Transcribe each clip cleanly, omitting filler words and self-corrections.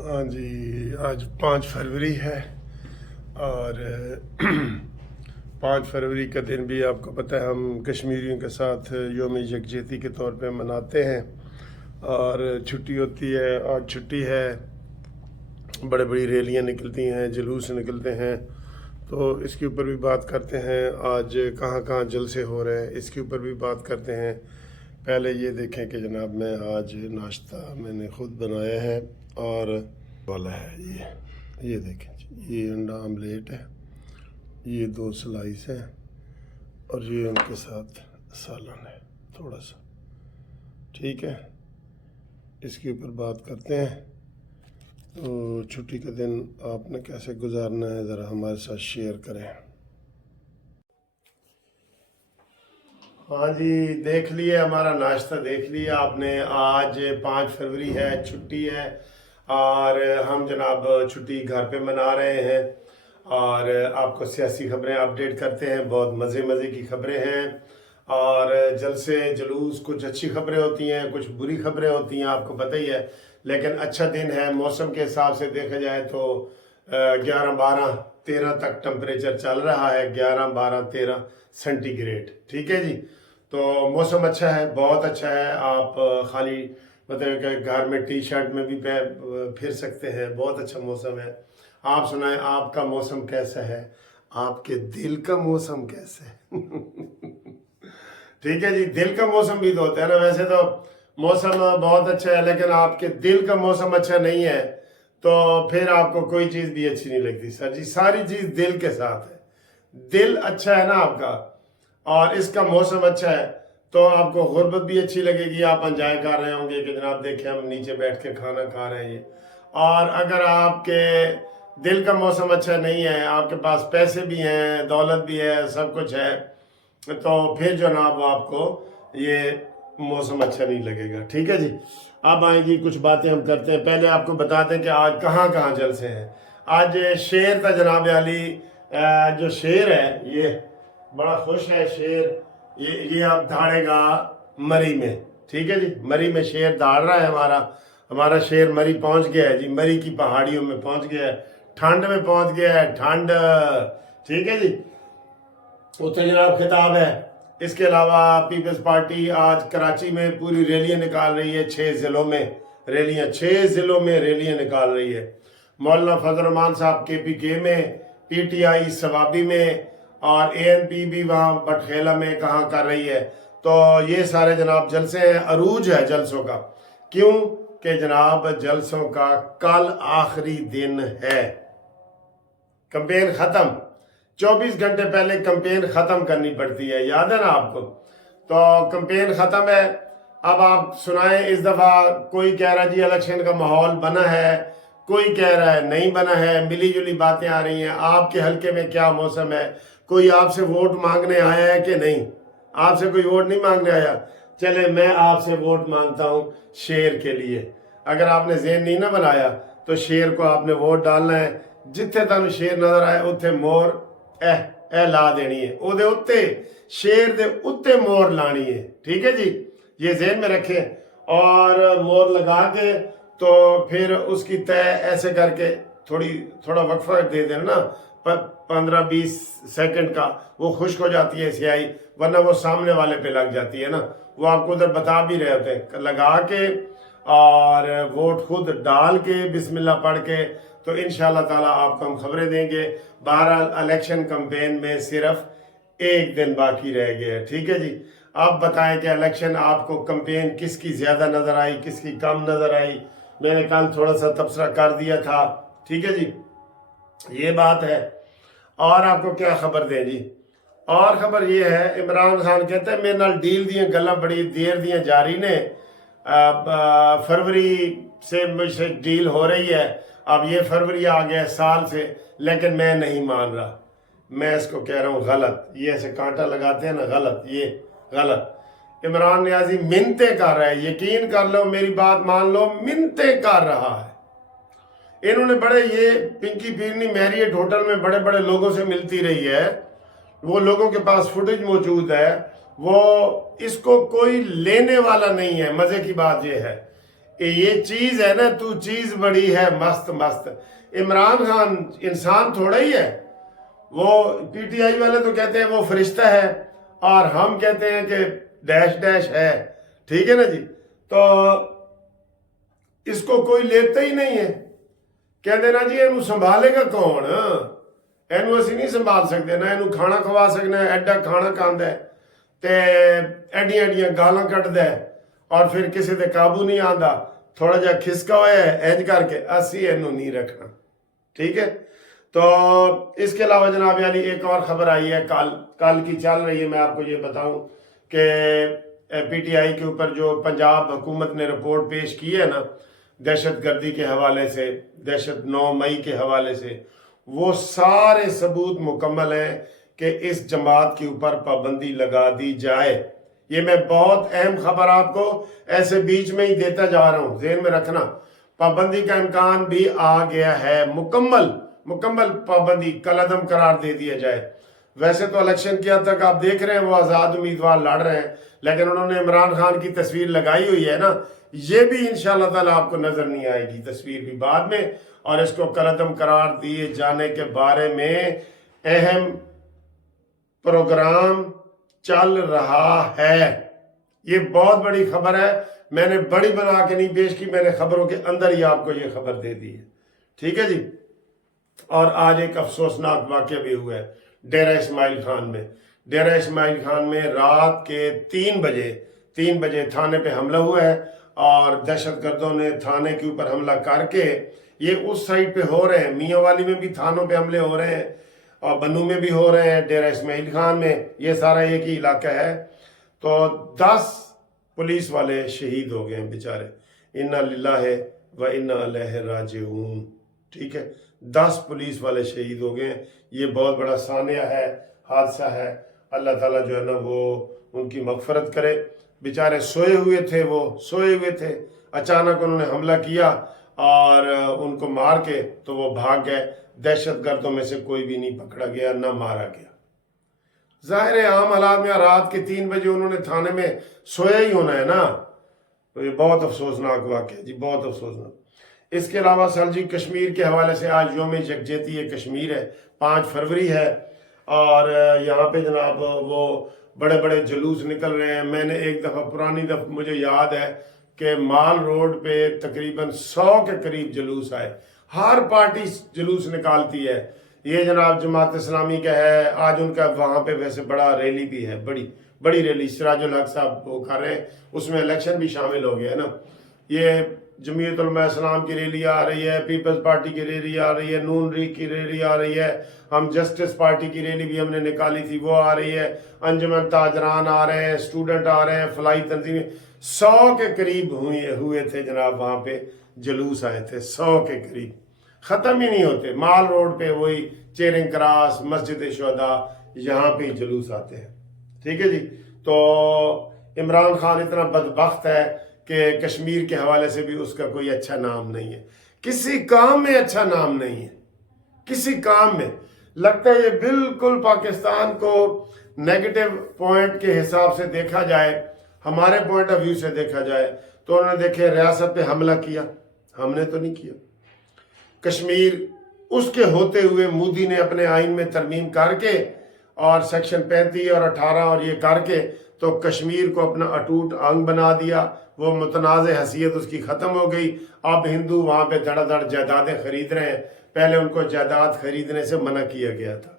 ہاں جی، آج 5 فروری ہے اور 5 فروری کا دن بھی آپ کو پتہ ہے ہم کشمیریوں کے ساتھ یوم یکجہتی کے طور پہ مناتے ہیں اور چھٹی ہوتی ہے۔ آج چھٹی ہے، بڑے بڑی ریلیاں نکلتی ہیں، جلوس نکلتے ہیں، تو اس کے اوپر بھی بات کرتے ہیں۔ آج کہاں کہاں جلسے ہو رہے ہیں اس کے اوپر بھی بات کرتے ہیں۔ پہلے یہ دیکھیں کہ جناب میں آج ناشتہ میں نے خود بنایا ہے اور والا ہے یہ دیکھیں جی، یہ انڈا آملیٹ ہے، یہ 2 سلائس ہیں اور یہ ان کے ساتھ سالن ہے تھوڑا سا، ٹھیک ہے۔ اس کے اوپر بات کرتے ہیں۔ تو چھٹی کا دن آپ نے کیسے گزارنا ہے ذرا ہمارے ساتھ شیئر کریں۔ ہاں جی، دیکھ لیے ہمارا ناشتہ، دیکھ لیا آپ نے۔ آج 5 فروری ہے، چھٹی ہے اور ہم جناب چھٹی گھر پہ منا رہے ہیں اور آپ کو سیاسی خبریں اپڈیٹ کرتے ہیں۔ بہت مزے کی خبریں ہیں اور جلسے جلوس، کچھ اچھی خبریں ہوتی ہیں، کچھ بری خبریں ہوتی ہیں، آپ کو پتہ ہی ہے، لیکن اچھا دن ہے۔ موسم کے حساب سے دیکھا جائے تو 11 12 13 تک ٹمپریچر چل رہا ہے، 11 12 13 سینٹی گریڈ، ٹھیک ہے جی۔ تو موسم اچھا ہے، بہت اچھا ہے۔ آپ خالی مطلب کہ گھر میں ٹی شرٹ میں بھی پھر سکتے ہیں، بہت اچھا موسم ہے۔ آپ سنائیں، آپ کا موسم کیسا ہے؟ آپ کے دل کا موسم کیسا ہے؟ ٹھیک ہے جی، دل کا موسم بھی تو ہوتا ہے نا۔ ویسے تو موسم بہت اچھا ہے لیکن آپ کے دل کا موسم اچھا نہیں ہے تو پھر آپ کو کوئی چیز بھی اچھی نہیں لگتی سر جی۔ ساری چیز دل کے ساتھ ہے۔ دل اچھا ہے نا آپ کا اور اس کا موسم اچھا ہے تو آپ کو غربت بھی اچھی لگے گی، آپ انجوائے کر رہے ہوں گے کہ جناب دیکھیں ہم نیچے بیٹھ کے کھانا کھا رہے ہیں۔ اور اگر آپ کے دل کا موسم اچھا نہیں ہے، آپ کے پاس پیسے بھی ہیں، دولت بھی ہے، سب کچھ ہے، تو پھر جناب آپ کو یہ موسم اچھا نہیں لگے گا، ٹھیک ہے جی۔ اب آئیں گی کچھ باتیں ہم کرتے ہیں۔ پہلے آپ کو بتا دیں کہ آج کہاں کہاں جلسے ہیں۔ آج شیر تھا جناب علی، جو شیر ہے یہ بڑا خوش ہے شیر، یہ اب دھاڑے گا مری میں، ٹھیک ہے جی۔ مری میں شیر دھاڑ رہا ہے، ہمارا شیر مری پہنچ گیا ہے جی، مری کی پہاڑیوں میں پہنچ گیا ہے، ٹھنڈ میں پہنچ گیا ہے، ٹھنڈ، ٹھیک ہے جی۔ اتنے جناب خطاب ہے۔ اس کے علاوہ پیپلز پارٹی آج کراچی میں پوری ریلیاں نکال رہی ہے، 6 ضلعوں میں ریلیاں، 6 ضلعوں میں ریلیاں نکال رہی ہے۔ مولانا فضل الرحمان صاحب KPK میں، PTI ثوابی میں اور ANP بھی وہاں بٹخیلہ میں کہاں کر رہی ہے۔ تو یہ سارے جناب جلسے ہیں، عروج ہے جلسوں کا۔ کیوں کہ جناب جلسوں کا کل آخری دن ہے، کمپین ختم، 24 گھنٹے پہلے کمپین ختم کرنی پڑتی ہے، یاد ہے نا آپ کو۔ تو کمپین ختم ہے۔ اب آپ سنائیں، اس دفعہ کوئی کہہ رہا جی الیکشن کا ماحول بنا ہے، کوئی کہہ رہا ہے نہیں بنا ہے، ملی جلی باتیں آ رہی ہیں۔ آپ کے حلقے میں کیا موسم ہے؟ کوئی آپ سے ووٹ مانگنے آیا ہے کہ نہیں؟ آپ سے کوئی ووٹ نہیں مانگنے آیا؟ چلے میں آپ سے ووٹ مانگتا ہوں شیر کے لیے۔ اگر آپ نے ذہن نہیں نہ بنایا تو شیر کو آپ نے ووٹ ڈالنا ہے، جتھے تانوں شیر نظر آئے اتھے مور اے لا دینی ہے، او دے اتے شیر دے اتے مور لانی ہے، ٹھیک ہے جی۔ یہ ذہن میں رکھیں اور مور لگا کے تو پھر اس کی طے ایسے کر کے تھوڑا وقفہ دے دینا نا، 15-20 سیکنڈ کا، وہ خشک ہو جاتی ہے سیاہی، ورنہ وہ سامنے والے پہ لگ جاتی ہے نا، وہ آپ کو ادھر بتا بھی رہے ہوتے ہیں، لگا کے اور ووٹ خود ڈال کے بسم اللہ پڑھ کے، تو انشاءاللہ تعالیٰ آپ کو ہم خبریں دیں گے۔ بہرحال الیکشن کمپین میں صرف 1 دن باقی رہ گیا ہے، ٹھیک ہے جی۔ آپ بتائیں کہ الیکشن آپ کو کمپین کس کی زیادہ نظر آئی، کس کی کم نظر آئی؟ میں نے کل تھوڑا سا تبصرہ کر دیا تھا، ٹھیک ہے جی، یہ بات ہے۔ اور آپ کو کیا خبر دیں جی؟ اور خبر یہ ہے، عمران خان کہتے ہیں میرے نال ڈیل دیاں گلاں بڑی دیر دیاں جاری نے، فروری سے مجھ سے ڈیل ہو رہی ہے، اب یہ فروری آ گیا سال سے، لیکن میں نہیں مان رہا۔ میں اس کو کہہ رہا ہوں غلط، یہ ایسے کانٹا لگاتے ہیں نا، غلط، یہ غلط۔ عمران نیازی منتیں کر رہا ہے، یقین کر لو، میری بات مان لو، منتیں کر رہا ہے۔ انہوں نے بڑے، یہ پنکی پیرنی میریٹ ہوٹل میں بڑے بڑے لوگوں سے ملتی رہی ہے، وہ لوگوں کے پاس فوٹیج موجود ہے، وہ اس کو کوئی لینے والا نہیں ہے۔ مزے کی بات یہ ہے کہ یہ چیز ہے نا، تو چیز بڑی ہے مست مست. عمران خان انسان تھوڑا ہی ہے. وہ پی ٹی آئی والے تو کہتے ہیں وہ فرشتہ ہے، اور ہم کہتے ہیں کہ ڈیش ڈیش ہے. ٹھیک ہے نا جی. تو اس کو کوئی لیتا ہی نہیں ہے. کہتے نا جی اینو سنبھالے گا کون؟ اینو اسی نہیں سنبھال سکتے نا. اینو کھانا کھوا سکنا، ایڈا کھانا کھاندا ہے تے ایڈیاں ایڈیاں گالاں کٹدا ہے، اور پھر کسی تے قابو نہیں آندا. تھوڑا جا کھسکا ہوا ہے اینج کر کے اسی اینو نہیں رکھنا. ٹھیک ہے. تو اس کے علاوہ جناب یعنی ایک اور خبر آئی ہے کل کی چل رہی ہے. میں آپ کو یہ بتاؤں کہ پی ٹی آئی کے اوپر جو پنجاب حکومت نے رپورٹ پیش کی ہے نا، دہشت گردی کے حوالے سے، دہشت 9 مئی کے حوالے سے، وہ سارے ثبوت مکمل ہیں کہ اس جماعت کے اوپر پابندی لگا دی جائے. یہ میں بہت اہم خبر آپ کو ایسے بیچ میں ہی دیتا جا رہا ہوں، ذہن میں رکھنا. پابندی کا امکان بھی آ گیا ہے. مکمل پابندی کالعدم قرار دے دیا جائے. ویسے تو الیکشن کی حد تک آپ دیکھ رہے ہیں وہ آزاد امیدوار لڑ رہے ہیں، لیکن انہوں نے عمران خان کی تصویر لگائی ہوئی ہے نا، یہ بھی انشاءاللہ تعالیٰ آپ کو نظر نہیں آئے گی تصویر بھی بعد میں. اور اس کو کالعدم قرار دیے جانے کے بارے میں اہم پروگرام چل رہا ہے. یہ بہت بڑی خبر ہے. میں نے بڑی بنا کے نہیں پیش کی، میں نے خبروں کے اندر ہی آپ کو یہ خبر دے دی ہے. ٹھیک ہے جی. اور آج ایک افسوسناک واقعہ بھی ہوا ہے ڈیرہ اسماعیل خان میں. ڈیرہ اسماعیل خان میں رات کے 3 بجے تھانے پہ حملہ ہوا ہے، اور دہشت گردوں نے تھانے کے اوپر حملہ کر کے، یہ اس سائٹ پہ ہو رہے ہیں، میاں والی میں بھی تھانوں پہ حملے ہو رہے ہیں، اور بنو میں بھی ہو رہے ہیں، ڈیرہ اسماعیل خان میں، یہ سارا ایک ہی علاقہ ہے. تو 10 پولیس والے شہید ہو گئے ہیں بیچارے. انا للہ و انا الیہ راجعون. ٹھیک ہے. 10 پولیس والے شہید ہو گئے ہیں. یہ بہت بڑا سانحہ ہے، حادثہ ہے. اللہ تعالیٰ جو ہے نا وہ ان کی مغفرت کرے. بیچارے سوئے ہوئے تھے، اچانک انہوں نے حملہ کیا اور ان کو مار کے تو وہ بھاگ گئے. دہشت گردوں میں سے کوئی بھی نہیں پکڑا گیا، نہ مارا گیا. ظاہر ہے عام حالات میں رات کے 3 بجے انہوں نے تھانے میں سویا ہی ہونا ہے نا. تو یہ بہت افسوسناک واقعہ جی، بہت افسوسناک. اس کے علاوہ سر جی کشمیر کے حوالے سے آج یوم یکجہتی کشمیر ہے، 5 فروری ہے، اور یہاں پہ جناب وہ بڑے بڑے جلوس نکل رہے ہیں. میں نے ایک پرانی دفعہ مجھے یاد ہے کہ مال روڈ پہ تقریباً 100 کے قریب جلوس آئے. ہر پارٹی جلوس نکالتی ہے. یہ جناب جماعت اسلامی کا ہے، آج ان کا وہاں پہ ویسے بڑا ریلی بھی ہے، بڑی ریلی سراج الحق صاحب وہ کر رہے ہیں، اس میں الیکشن بھی شامل ہو گیا ہے نا. یہ جمعیت علماء اسلام کی ریلی آ رہی ہے، پیپلز پارٹی کی ریلی آ رہی ہے، نون لیگ کی ریلی آ رہی ہے، ہم جسٹس پارٹی کی ریلی بھی ہم نے نکالی تھی وہ آ رہی ہے، انجمن تاجران آ رہے ہیں، اسٹوڈنٹ آ رہے ہیں، فلاحی تنظیمیں. 100 کے قریب ہوئے تھے جناب. وہاں پہ جلوس آئے تھے 100 کے قریب، ختم ہی نہیں ہوتے. مال روڈ پہ وہی چیرنگ کراس، مسجد شہداء، یہاں پہ جلوس آتے ہیں. ٹھیک ہے جی. تو عمران خان اتنا بدبخت ہے کہ کشمیر کے حوالے سے بھی اس کا کوئی اچھا نام نہیں ہے، کسی کام میں اچھا نام نہیں ہے، کسی کام میں. لگتا ہے یہ بالکل پاکستان کو نیگیٹو پوائنٹ کے حساب سے دیکھا جائے، ہمارے پوائنٹ آف ویو سے دیکھا جائے تو انہوں نے دیکھے ریاست پہ حملہ کیا، ہم نے تو نہیں کیا. کشمیر اس کے ہوتے ہوئے مودی نے اپنے آئین میں ترمیم کر کے اور سیکشن 35 اور 18 اور یہ کر کے تو کشمیر کو اپنا اٹوٹ انگ بنا دیا. وہ متنازع حیثیت اس کی ختم ہو گئی. اب ہندو وہاں پہ دھڑا دھڑ جائیدادیں خرید رہے ہیں. پہلے ان کو جائیداد خریدنے سے منع کیا گیا تھا.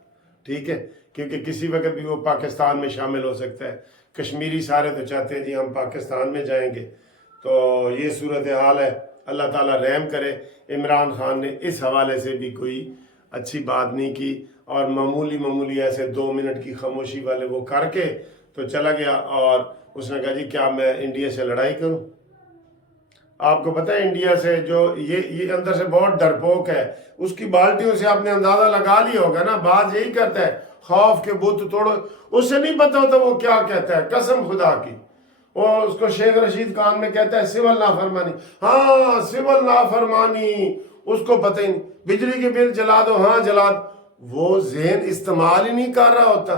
ٹھیک ہے، کیونکہ کسی وقت بھی وہ پاکستان میں شامل ہو سکتا ہے. کشمیری سارے تو چاہتے ہیں جی ہم پاکستان میں جائیں گے. تو یہ صورتحال ہے. اللہ تعالیٰ رحم کرے. عمران خان نے اس حوالے سے بھی کوئی اچھی بات نہیں کی، اور معمولی ایسے 2 منٹ کی خاموشی والے وہ کر کے تو چلا گیا. اور اس نے کہا جی کیا میں انڈیا سے لڑائی کروں؟ آپ کو پتہ ہے انڈیا سے جو یہ اندر سے بہت ڈرپوک ہے، اس کی بالٹیوں سے آپ نے اندازہ لگا لیا ہوگا نا. بات یہی کرتا ہے خوف کے بت توڑو. اس سے نہیں پتہ ہوتا وہ کیا کہتا ہے، قسم خدا کی. وہ اس کو شیخ رشید خان میں کہتا ہے سول نافرمانی. ہاں سول نافرمانی، اس کو پتہ ہی نہیں. بجلی کے بل جلا دو، ہاں جلا دو. وہ ذہن استعمال ہی نہیں کر رہا ہوتا.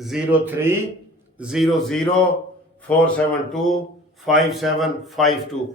030047255752।